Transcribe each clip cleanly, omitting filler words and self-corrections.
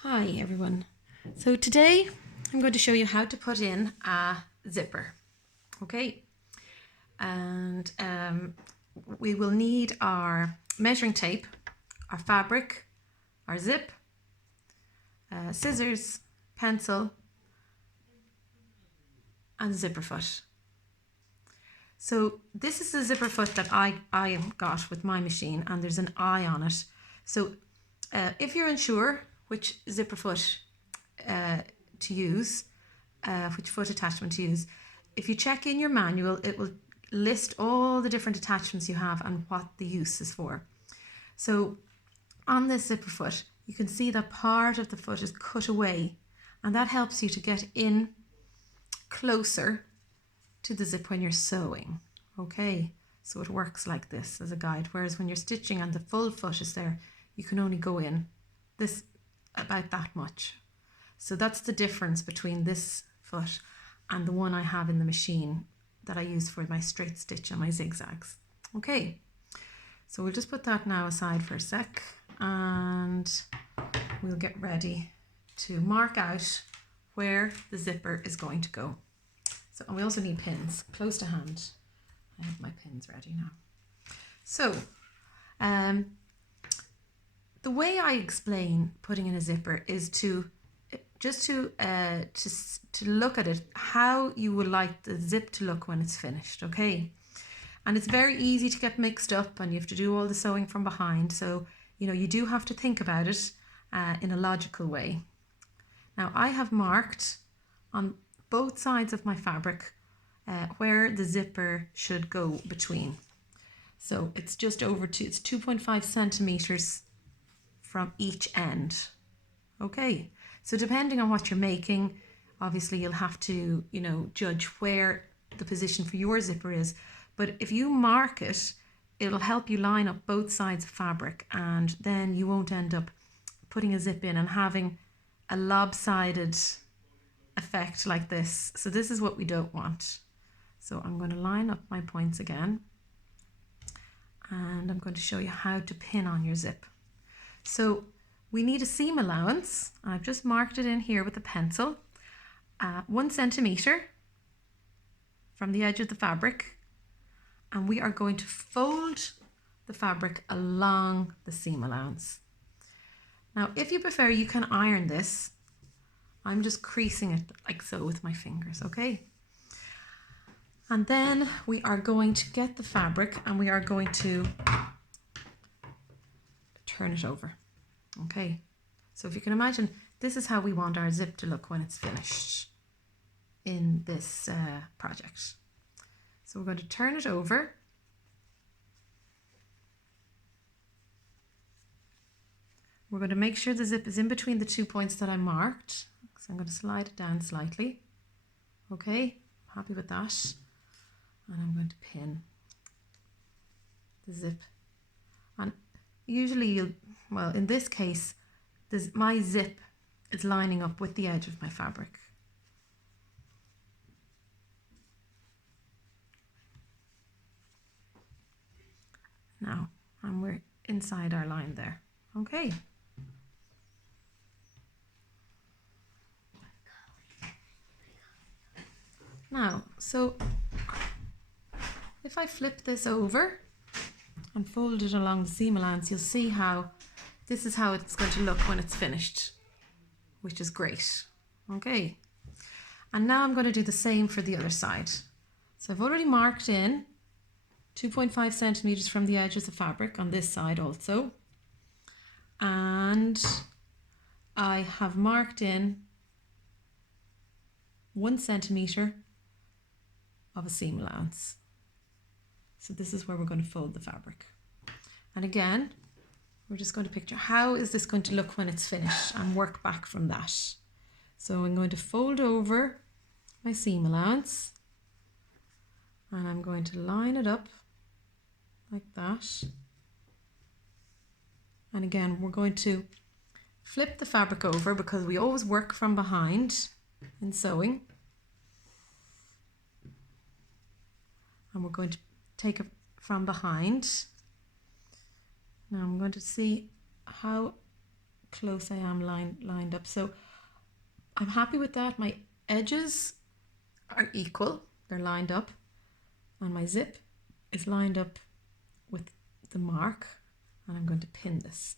Hi everyone. So today I'm going to show you how to put in a zipper. Okay, and we will need our measuring tape, our fabric, our zip, scissors, pencil, and a zipper foot. So this is the zipper foot that I got with my machine, and there's an eye on it. So if you're unsure which zipper foot to use, which foot attachment to use, if you check in your manual, it will list all the different attachments you have and what the use is for. So on this zipper foot, you can see that part of the foot is cut away, and that helps you to get in closer to the zip when you're sewing. Okay, so it works like this as a guide, whereas when you're stitching and the full foot is there, you can only go in this about that much. So that's the difference between this foot and the one I have in the machine that I use for my straight stitch and my zigzags. Okay, so we'll just put that now aside for a sec, and we'll get ready to mark out where the zipper is going to go. So, and we also need pins close to hand. I have my pins ready now. So the way I explain putting in a zipper is to look at it how you would like the zip to look when it's finished. Okay, and it's very easy to get mixed up, and you have to do all the sewing from behind, so you do have to think about it in a logical way. Now I have marked on both sides of my fabric where the zipper should go between. So it's just over it's 2.5 centimeters from each end. Okay, so depending on what you're making, obviously you'll have to, judge where the position for your zipper is. But if you mark it, it'll help you line up both sides of fabric, and then you won't end up putting a zip in and having a lopsided effect like this. So this is what we don't want. So I'm going to line up my points again, and I'm going to show you how to pin on your zip. So we need a seam allowance. I've just marked it in here with a pencil, 1 centimeter from the edge of the fabric, and we are going to fold the fabric along the seam allowance. Now, if you prefer, you can iron this. I'm just creasing it like so with my fingers, okay? And then we are going to get the fabric and we are going to turn it over. Okay, so if you can imagine, this is how we want our zip to look when it's finished in this project. So we're going to turn it over. We're going to make sure the zip is in between the 2 points that I marked. So I'm going to slide it down slightly. Okay, happy with that. And I'm going to pin the zip. And usually well, in this case, my zip is lining up with the edge of my fabric. Now, and we're inside our line there. Okay. Now, so if I flip this over and fold it along the seam allowance, you'll see how this is how it's going to look when it's finished, which is great. Okay, and now I'm going to do the same for the other side. So I've already marked in 2.5 centimeters from the edge of the fabric on this side also, and I have marked in 1 centimeter of a seam allowance. So this is where we're going to fold the fabric. And again, we're just going to picture how is this going to look when it's finished and work back from that. So I'm going to fold over my seam allowance and I'm going to line it up like that. And again, we're going to flip the fabric over because we always work from behind in sewing. And we're going to take it from behind. Now I'm going to see how close I am lined up. So I'm happy with that. My edges are equal, they're lined up, and my zip is lined up with the mark, and I'm going to pin this.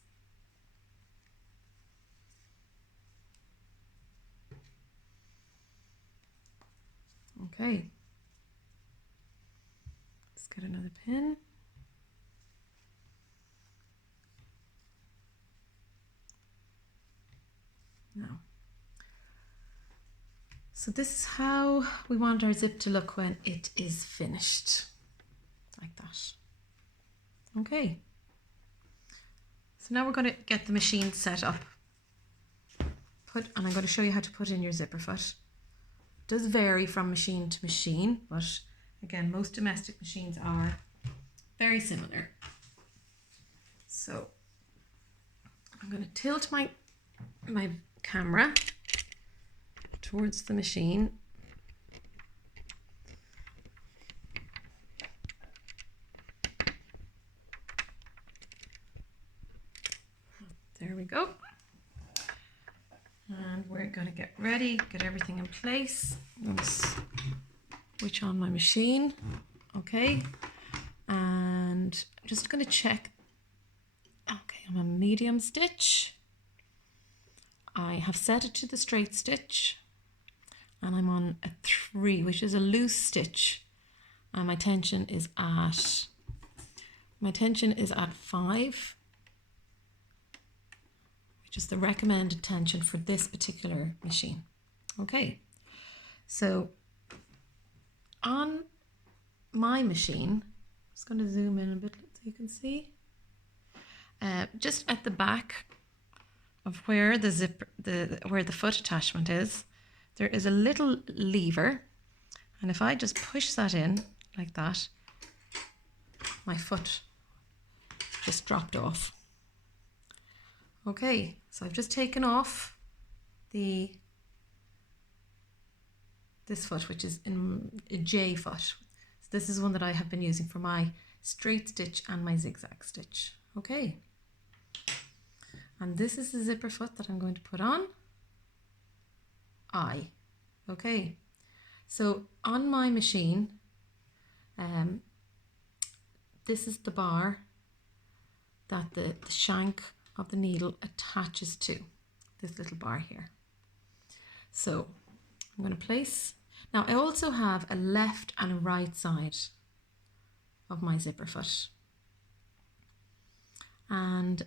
Okay, let's get another pin. Now, so this is how we want our zip to look when it is finished, like that. Okay, so now we're going to get the machine set up. And I'm going to show you how to put in your zipper foot. It does vary from machine to machine, but again, most domestic machines are very similar. So I'm going to tilt my camera towards the machine. There we go. And we're going to get ready, get everything in place. I'm going to switch on my machine. Okay. And I'm just going to check. Okay, I'm on medium stitch. I have set it to the straight stitch. And I'm on a 3, which is a loose stitch. And my tension is at 5. Which is the recommended tension for this particular machine. Okay, so on my machine, I'm just going to zoom in a bit so you can see. Just at the back of where the where the foot attachment is, there is a little lever, and if I just push that in like that, my foot just dropped off. Okay, so I've just taken off this foot, which is in a J foot. So this is one that I have been using for my straight stitch and my zigzag stitch. Okay, and this is the zipper foot that I'm going to put on. Okay, so on my machine, this is the bar that the shank of the needle attaches to, this little bar here. So I'm going to place, now I also have a left and a right side of my zipper foot, and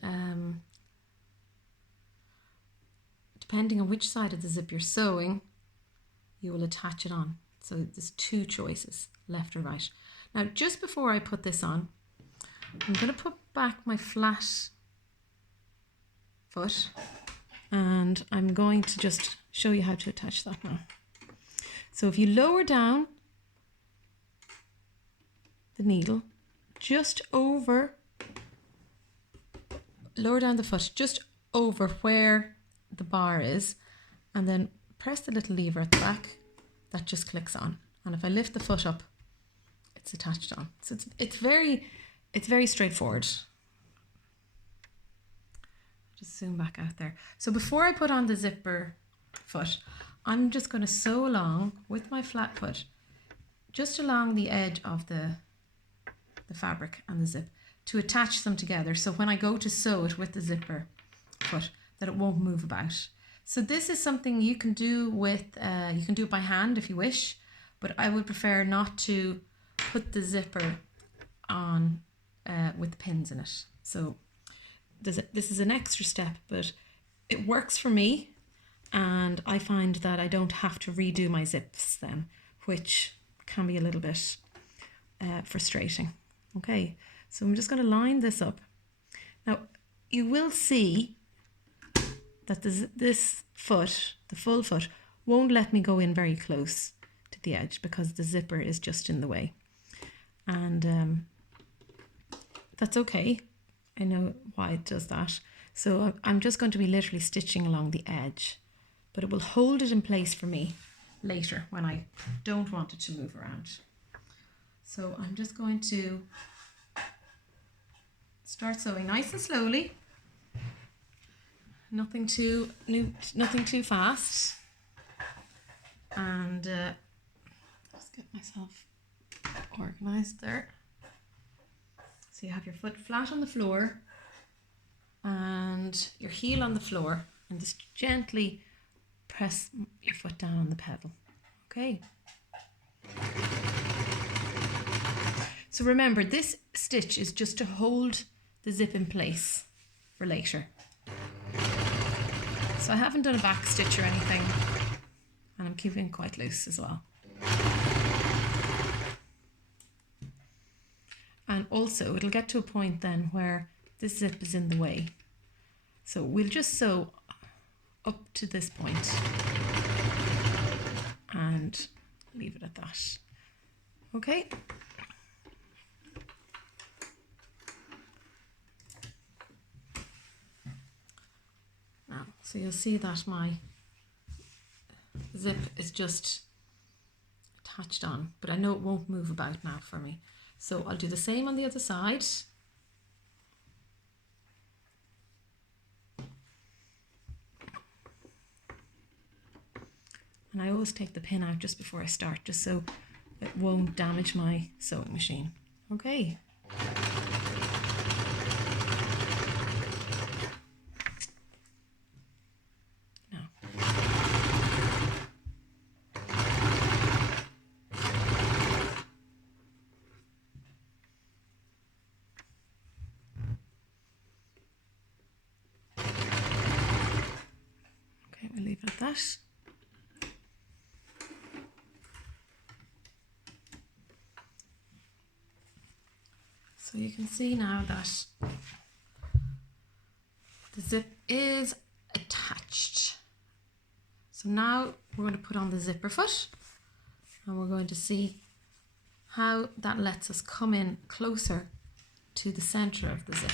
depending on which side of the zip you're sewing, you will attach it on. So there's 2 choices, left or right. Now just before I put this on, I'm going to put back my flat foot, and I'm going to just show you how to attach that now. So if you lower down the needle just over, lower down the foot just over where the bar is, and then press the little lever at the back, that just clicks on, and if I lift the foot up, it's attached on. So it's very straightforward. Just zoom back out there. So before I put on the zipper foot, I'm just going to sew along with my flat foot, just along the edge of the fabric and the zip, to attach them together. So when I go to sew it with the zipper foot, that it won't move about. So this is something you can do with, you can do it by hand if you wish, but I would prefer not to put the zipper on with pins in it. So this is an extra step, but it works for me, and I find that I don't have to redo my zips then, which can be a little bit frustrating. Okay, so I'm just going to line this up. Now you will see that this foot, the full foot, won't let me go in very close to the edge because the zipper is just in the way, and that's okay. I know why it does that. So I'm just going to be literally stitching along the edge, but it will hold it in place for me later when I don't want it to move around. So I'm just going to start sewing nice and slowly. nothing too fast. And just get myself organized there. So you have your foot flat on the floor and your heel on the floor, and just gently press your foot down on the pedal. Okay. So remember, this stitch is just to hold the zip in place for later. So I haven't done a back stitch or anything, and I'm keeping it quite loose as well. And also it'll get to a point then where this zip is in the way. So we'll just sew up to this point and leave it at that. Okay. Now, so you'll see that my zip is just attached on, but I know it won't move about now for me. So I'll do the same on the other side. And I always take the pin out just before I start, just so it won't damage my sewing machine. Okay. Now. Okay, we'll leave it at that. So you can see now that the zip is attached. So now we're going to put on the zipper foot, and we're going to see how that lets us come in closer to the center of the zip.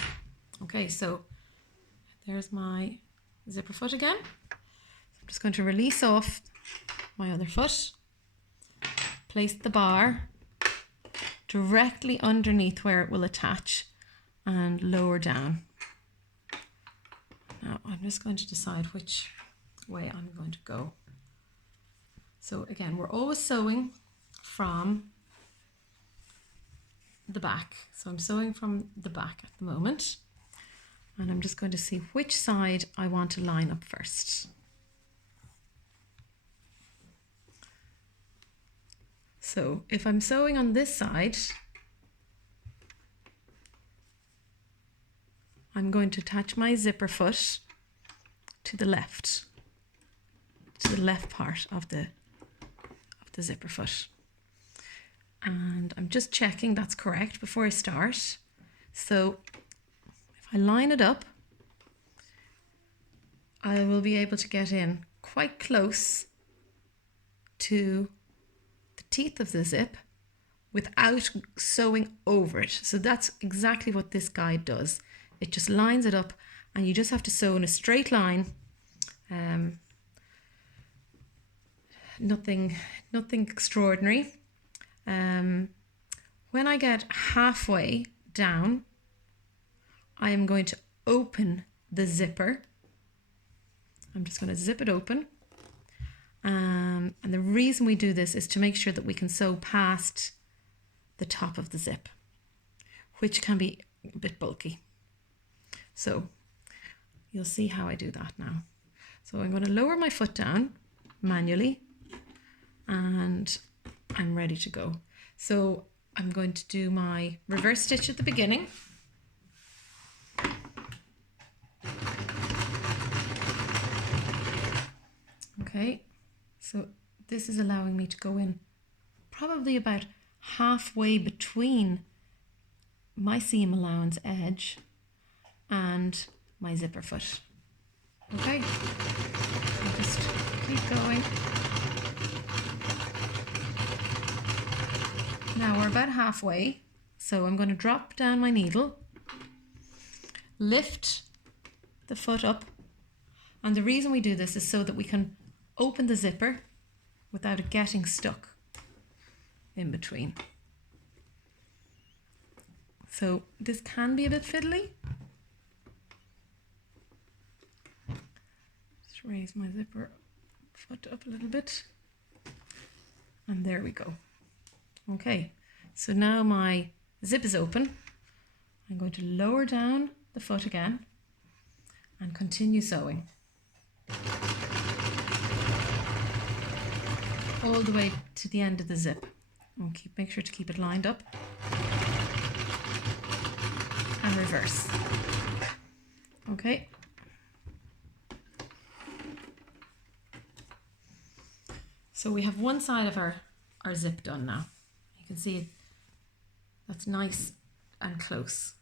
Okay, so there's my zipper foot again. So I'm just going to release off my other foot, place the bar directly underneath where it will attach, and lower down. Now I'm just going to decide which way I'm going to go. So again, we're always sewing from the back. So I'm sewing from the back at the moment, and I'm just going to see which side I want to line up first. So if I'm sewing on this side, I'm going to attach my zipper foot to the left part of the zipper foot. And I'm just checking that's correct before I start. So if I line it up, I will be able to get in quite close to the teeth of the zip without sewing over it. So that's exactly what this guide does. It just lines it up, and you just have to sew in a straight line. Nothing extraordinary. When I get halfway down, I am going to open the zipper. I'm just going to zip it open. And the reason we do this is to make sure that we can sew past the top of the zip, which can be a bit bulky. So you'll see how I do that now. So I'm going to lower my foot down manually, and I'm ready to go. So I'm going to do my reverse stitch at the beginning. Okay, so this is allowing me to go in probably about halfway between my seam allowance edge and my zipper foot. Okay, I'll just keep going. Now we're about halfway, so I'm going to drop down my needle, lift the foot up, and the reason we do this is so that we can open the zipper without it getting stuck in between. So this can be a bit fiddly, raise my zipper foot up a little bit. And there we go. Okay, so now my zip is open. I'm going to lower down the foot again and continue sewing. All the way to the end of the zip. And make sure to keep it lined up. And reverse. Okay. So we have one side of our zip done now. You can see it, that's nice and close.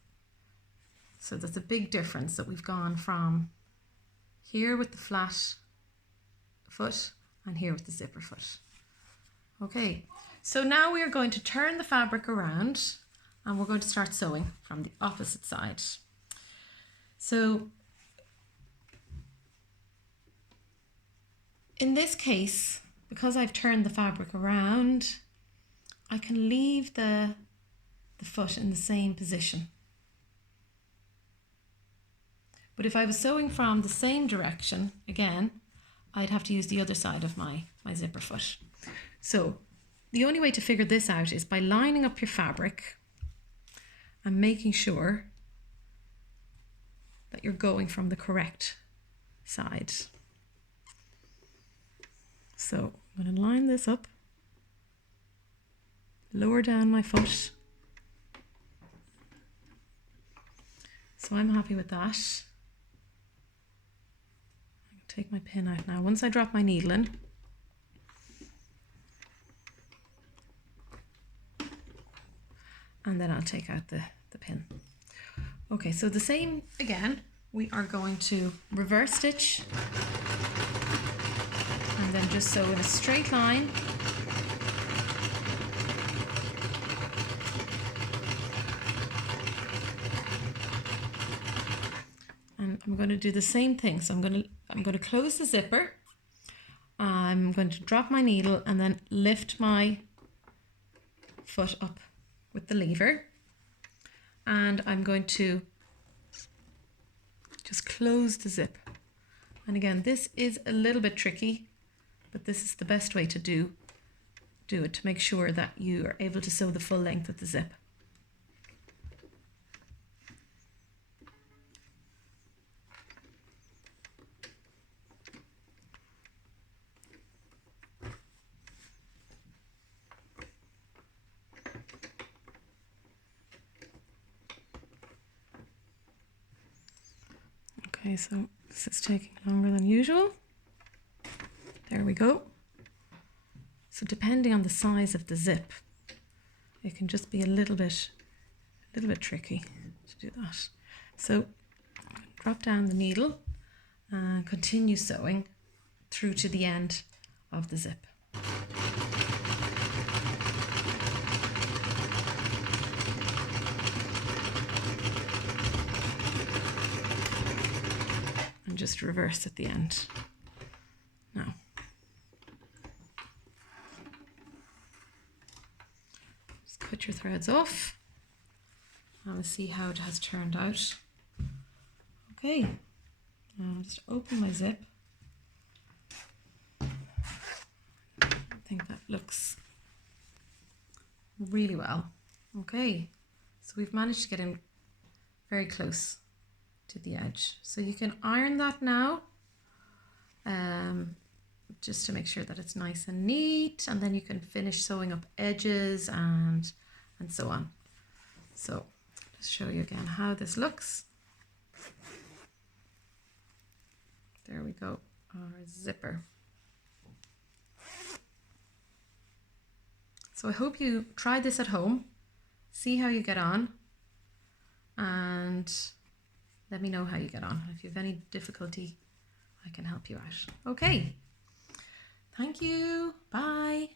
So that's a big difference that we've gone from here with the flat foot and here with the zipper foot. Okay, so now we are going to turn the fabric around and we're going to start sewing from the opposite side. So in this case, because I've turned the fabric around, I can leave the foot in the same position. But if I was sewing from the same direction, again, I'd have to use the other side of my zipper foot. So the only way to figure this out is by lining up your fabric and making sure that you're going from the correct side. So I'm going to line this up, lower down my foot. So I'm happy with that. I can take my pin out now. Once I drop my needle in, and then I'll take out the pin. Okay, so the same again, we are going to reverse stitch and then just sew in a straight line. And I'm going to do the same thing. So I'm going to close the zipper. I'm going to drop my needle and then lift my foot up with the lever, and I'm going to just close the zip. And again, this is a little bit tricky, but this is the best way to do it to make sure that you are able to sew the full length of the zip. Okay, so this is taking longer than usual. There we go. So depending on the size of the zip, it can just be a little bit tricky to do that. So drop down the needle and continue sewing through to the end of the zip. And just reverse at the end. Now, just cut your threads off and we'll see how it has turned out. Okay, now I'll just open my zip. I think that looks really well. Okay, so we've managed to get in very close to the edge. So you can iron that now, just to make sure that it's nice and neat, and then you can finish sewing up edges and so on. So just show you again how this looks. There we go, our zipper. So I hope you try this at home, see how you get on, and let me know how you get on. If you have any difficulty, I can help you out. Okay, thank you, bye.